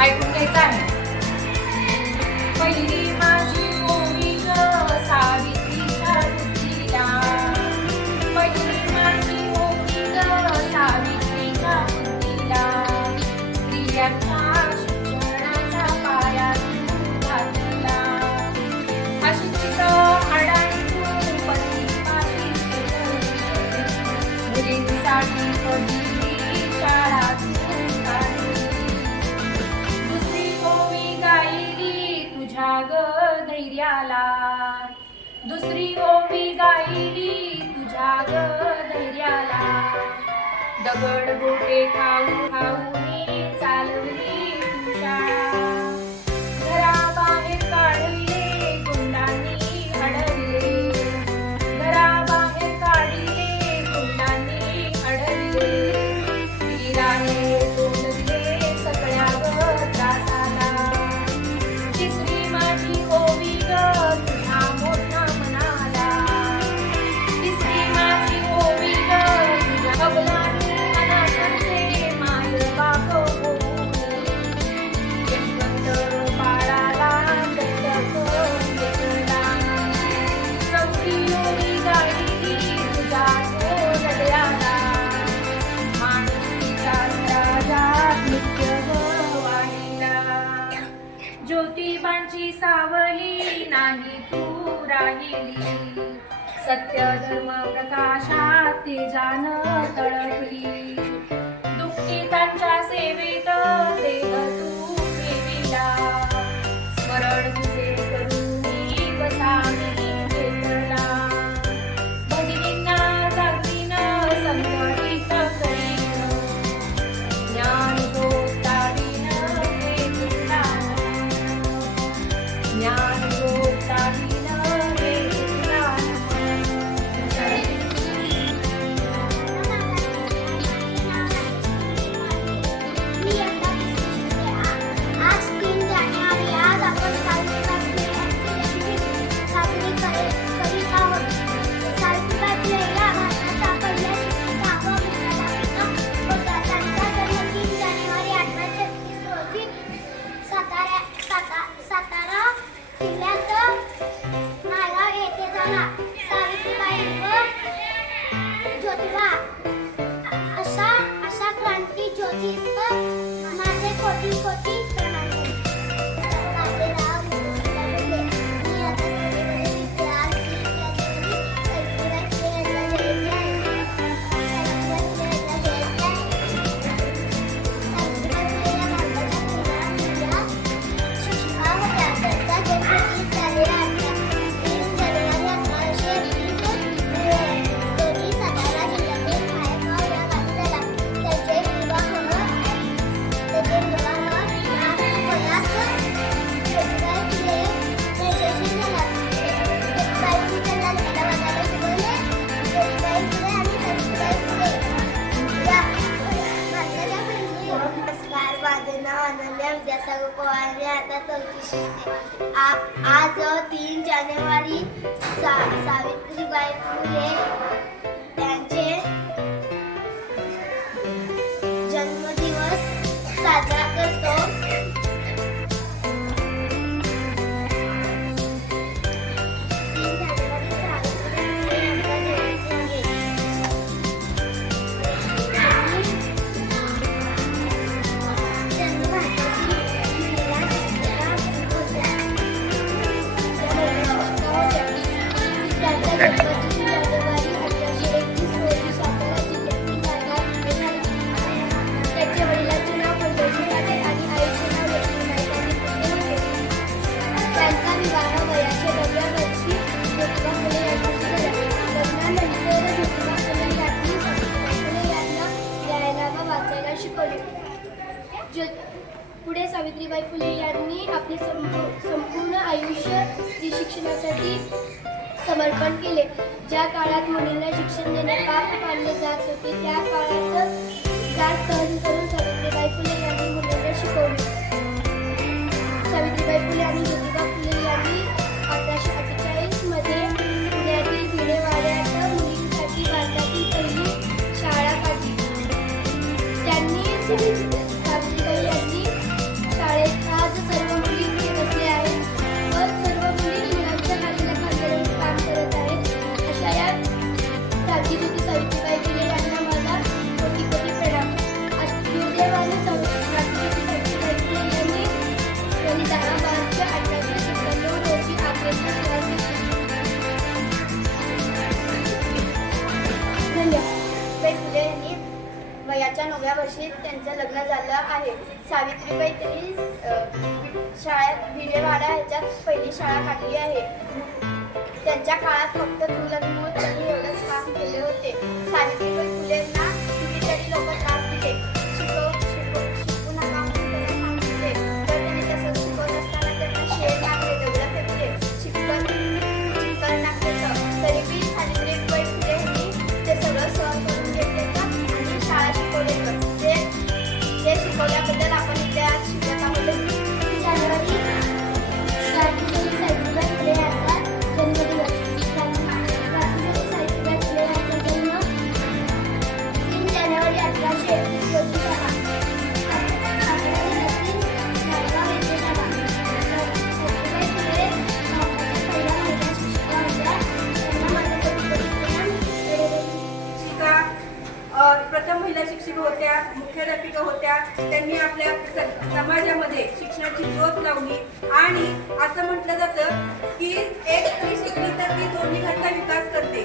ऐकून घ्यायचं आहे. पहिली माझी ओवी ग सावित्रीच्या बुद्धीला, पहिली माझी ओवी ग सावित्रीच्या बुद्धीला, स्त्रियांच्या शिक्षणाचा पाया तू घातला. अशिक्षित अडाणी पतीपाशी मुलींसाठी पहिली शाळा धैर्याला, दुसरी ओवी गायली तुझ्या ग धैर्याला. दगड गोटे खाऊ खाऊनी चालवली तू शाळा, घराबाहेर काढले गुंडांनी अडवले, घराबाहेर काढले गुंडांनी अडवले. तीराने तोंड दिले सगळ्या ग त्रासाला. तिसरी माझी ओवी ग तुझ्या मोठ्या मनाला, तिसरी माझी ओवी ग तुझ्या कबलानी अनाथांचे माय बाप होऊन, यशवंत बाळाला दत्तक घेतला. चौथी ओवी गायली तुझ्या हृदयाला, माणुसकीच्या राजात नित्य वाहिला. ज्योतिबांची सावली नाही तू राहिली, सत्य धर्म प्रकाशात तेजानं तळपली. दुःखितांच्या सेवेत देह तू ठेविला, स्मरण तुझे करूनी बसामी घेतला. भगिनींना जागीनं संघटित करीन, ज्ञान गोतावीनं घेतला. ज्ञान गोतावीनं घेतला. आज 3 जानेवारी, आज आपण सावित्रीबाई फुले साजरी करीत आहोत. सावित्रीबाई फुले या भारताच्या पहिल्या शिक्षिका व विचारवंत होत्या. त्यांचा जन्म 3 जानेवारी 1836 रोजी सातारा जिल्ह्यात नायगाव येथे झाला. सावित्रीबाई व ज्योतिबा अशा क्रांती ज्योतीस माझे कोटी कोटी प्रणाम. माझे नाव मुकुंदा फुले. मी आता सगळीकडे लिहिते. आज सावित्रीबाई फुले यांना जयंती आहे. सावित्रीबाई फुले यांना जयंती आहे. सावित्रीबाई फुले या भारताच्या पहिल्या शिक्षिका होत्या. त्यांचा जन्म 30 जानेवारी 1830 रोजी सातारा जिल्ह्यातील नायगाव या गावी झाला. त्यांचे विवाह लहान वयात ज्योतिबाई फुले यांच्याशी झाला. ज्योतिबाईंनी त्यांना लिहायला वाचायला शिकवले. ज्योतिबाई फुले आणि सावित्रीबाई फुले या भारताच्या पहिली. नमस्कार, माझे नाव अनन्या विद्यासागर पवार. मी आता 4थी शिकते. आज 3 जानेवारी सावित्रीबाई फुले यांचे जन्मदिवस साजरा करतो. 3 जानेवारी सावित्रीबाई फुले यांचा जयंती आहे. त्यांनी भारताची पहिल्या शिक्षिका होत्या. त्यांचा जन्म 3 जानेवारी 1831 रोजी सातारा जिल्ह्यातील नायगाव येथे झाला. त्यांच्या वडिलांचे नाव पंढरजी पाटील आणि आईचे नाव लक्ष्मीबाई पाटील फुले होते. त्यांचा विवाह वयाच्या 9व्या वर्षी ज्योतिबा फुले यांच्याशी झाला. लग्नानंतर ज्योतिबा फुले यांनी सावित्रीबाई फुले यांना लिहायला व वाचायला शिकवले. पुढे सावित्रीबाई फुले यांनी आपले संपूर्ण आयुष्य स्त्री शिक्षणासाठी समर्पण केले. ज्या काळात मुलींना शिक्षण देणे पाप मानले जात होते त्या काळात जात सहन करून सावित्रीबाई फुले यांनी मुलींना शिकवले. सावित्रीबाई फुले आणि ज्योतिबा फुले यांनी 1848 मध्ये पुण्यातील भिडेवाड्यात मुलींसाठी भारतातील पहिली शाळा काढली. त्यांनी सावित्रीबाई यांनी शाळेत आज सर्व मुली बसले आहेत व सर्व मुली मुलांच्या खालीला खांद्यावर काम करत आहेत. अशा या क्रांती ज्योती सावित्रीबाई फुले यांना मला कोटी कोटी प्रणाम. दुर्दैवाने क्रांती ज्योती सावित्रीबाई फुले यांनी 10 मार्च 1896 रोजी आग्र्याच्या श्वास धन्यवाद. फुले यांनी वयाच्या 9व्या वर्षी त्यांचं लग्न झालं आहे. सावित्रीबाई त्यांनी शाळेत भिडेवाडा ह्याच्यात पहिली शाळा काढली आहे. त्यांच्या काळात फक्त चूल आणि मूल त्यांनी एवढंच काम केले होते. सावित्रीबाई फुलेंना कितीतरी लोक त्रास दिले, शिकू नका म्हणून त्यांना सांगितले, तर त्यांनी तसंच शिकवत असताना त्यांना शेण टाकले, दगडं फेकले, चिखल टाकलं, तरी बी सावित्रीबाई फुले यांनी ते सगळं सहन करून घेतले आणि शाळा शिकवले. ते शिकवल्याबद्दल आपण इथे आज शिकत आहोत. जानेवारी क्रांतीज्योती सावित्रीबाई फुले यांचा जन्मदिवस. क्रांतीज्योती सावित्रीबाई फुले यांचा जन्म 3 जानेवारी 1831 रोजी झाला. सातारा जिल्ह्यातील जळगाव येथे झाला. सावित्रीबाई फुले भारताच्या पहिल्या महिला शिक्षिका होत्या. त्यांना माझं कोटी प्रणाम. शिक्षिका प्रथम महिला शिक्षिका होत्या, मुख्याध्यापिका होत्या. त्यांनी आपल्या समाजामध्ये शिक्षणाची ज्योत लावली आणि असं म्हटलं जातं की एक स्त्री शिकली तर ती दोन्ही घरचा विकास करते.